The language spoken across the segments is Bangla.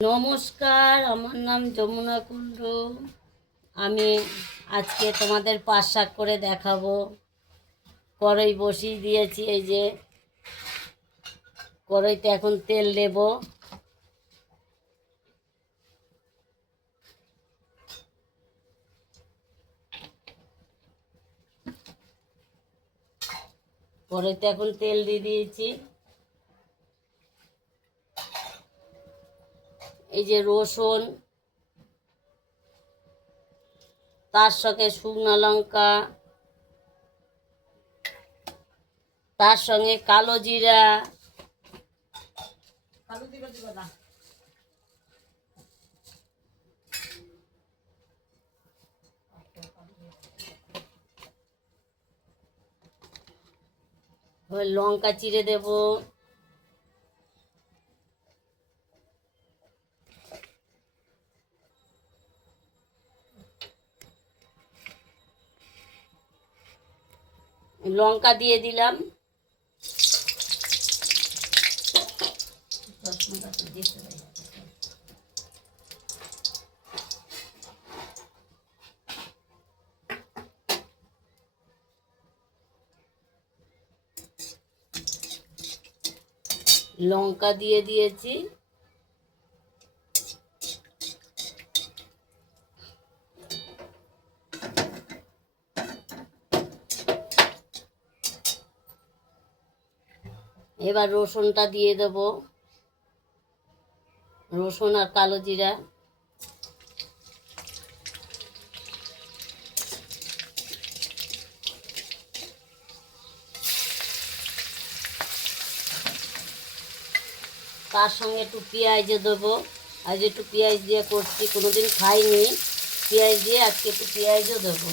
নমস্কার, আমার নাম যমুনা কুণ্ডু। আমি আজকে তোমাদের পাট শাক করে দেখাবো। কড়াই বসিয়ে দিয়েছি, এই যে কড়াইতে এখন তেল দেব। কড়াইতে এখন তেল দিয়ে দিয়েছি। এই যে রসুন, তার সঙ্গে শুকনো লঙ্কা, তার সঙ্গে কালো জিরা, লঙ্কা চিড়ে দেব। লঙ্কা দিয়ে দিলাম। লঙ্কা দিয়ে দিয়েছি। এবার রসুনটা দিয়ে দেব, রসুন আর কালো জিরা। তার সঙ্গে একটু পেঁয়াজ দেবো। আজ একটু পেঁয়াজ দিয়ে করছি, কোনোদিন খাইনি। পেঁয়াজ দিয়ে আজকে একটু পেঁয়াজও দেবো।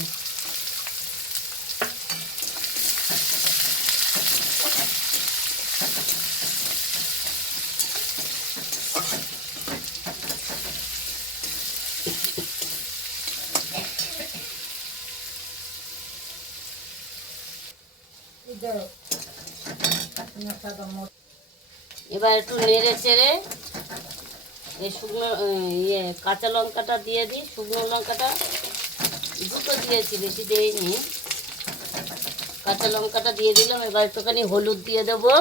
এবার একটু নেড়ে চেড়ে এই শুকনো কাঁচা লঙ্কাটা দিয়ে দিই। শুকনো লঙ্কাটা দুটো দিয়েছি, বেশি দিইনি। কাঁচা লঙ্কাটা দিয়ে দিলাম। এবার একটুখানি হলুদ দিয়ে দেবো।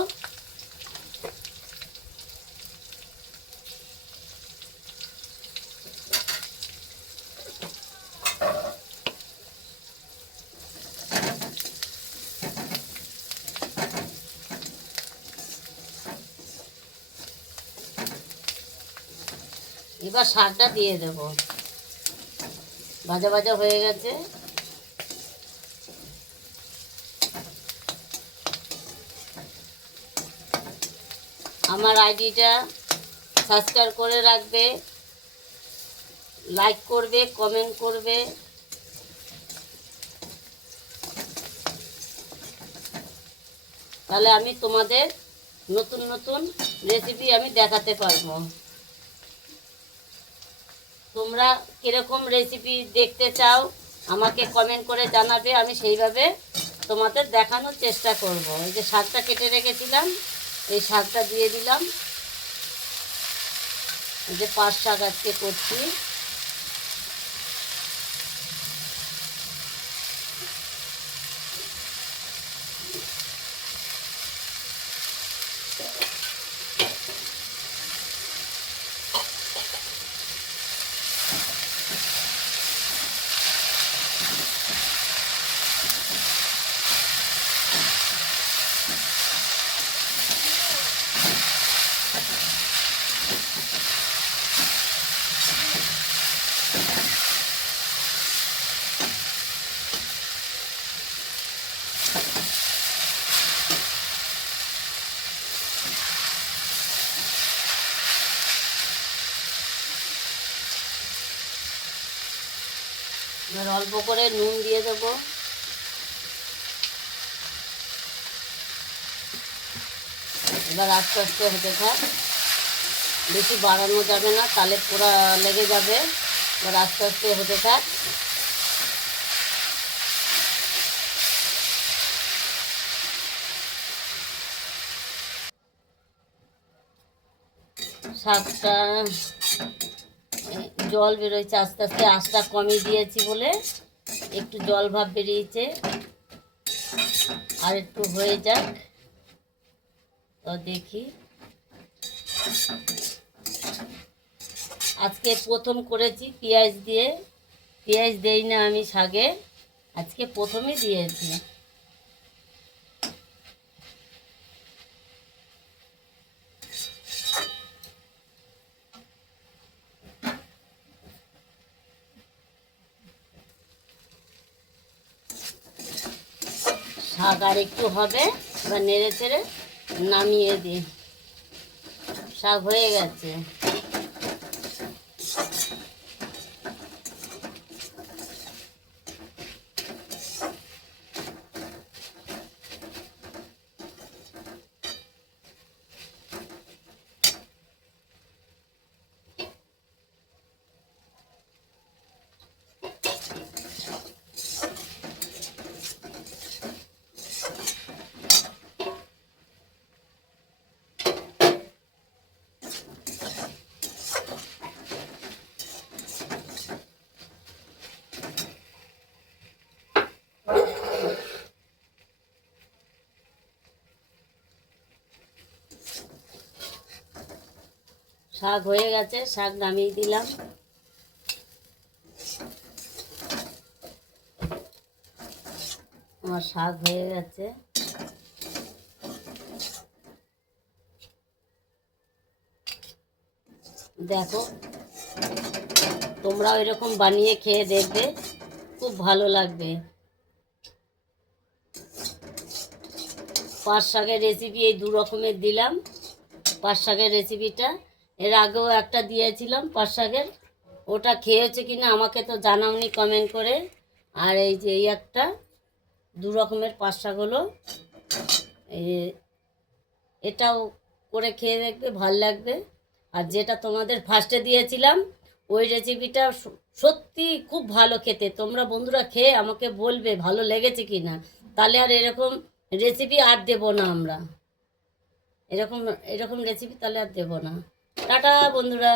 এবার শাকটা দিয়ে দেব। ভাজা ভাজা হয়ে গেছে। আমার আইডিটা সাবস্ক্রাইব করে রাখবে, লাইক করবে, কমেন্ট করবে। তাহলে আমি তোমাদের নতুন নতুন রেসিপি আমি দেখাতে পারবো। তোমরা কীরকম রেসিপি দেখতে চাও আমাকে কমেন্ট করে জানাবে, আমি সেইভাবে তোমাদের দেখানোর চেষ্টা করব। এই যে শাকটা কেটে রেখেছিলাম, এই শাকটা দিয়ে দিলাম। এই যে পাট শাক আজকে করছি। এবার অল্প করে নুন দিয়ে দেবো। এবার আস্তে আস্তে হতে থাক, বেশি বাড়ানো যাবে না, তাহলে পোড়া লেগে যাবে। এবার আস্তে আস্তে হতে থাক। শাকটা জল বেরোচ্ছে আস্তে আস্তে, আঁচটা কমিয়ে দিয়েছি বলে একটু জল ভাব বেরিয়েছে, আর একটু হয়ে যাক তো দেখি। আজকে প্রথম করেছি পেঁয়াজ দিয়ে, পেঁয়াজ দেই না আমি শাকে, আজকে প্রথমে দিয়েছি। শাক আর একটু হবে বা নেড়ে চেড়ে নামিয়ে দিই। শাক হয়ে গেছে। শাক হয়ে গেছে, শাক নামিয়ে দিলাম। আমার শাক হয়ে গেছে। দেখো তোমরাও এরকম বানিয়ে খেয়ে দেখবে, খুব ভালো লাগবে। পাট শাকের রেসিপি এই দু রকমের দিলাম। পাট শাকের রেসিপিটা এর আগেও একটা দিয়েছিলাম পাট শাকের, ওটা খেয়েছে কিনা আমাকে তো জানাওনি কমেন্ট করে। আর এই যে এই একটা, দু রকমের পাট শাক হলো, এটাও করে খেয়ে দেখবে, ভাল লাগবে। আর যেটা তোমাদের ফার্স্টে দিয়েছিলাম ওই রেসিপিটা সত্যি খুব ভালো খেতে। তোমরা বন্ধুরা খেয়ে আমাকে বলবে ভালো লেগেছে কি না, তাহলে আর এরকম রেসিপি আর দেবো না আমরা, এরকম এরকম রেসিপি তাহলে আর দেবো না। টাটা বন্ধুরা।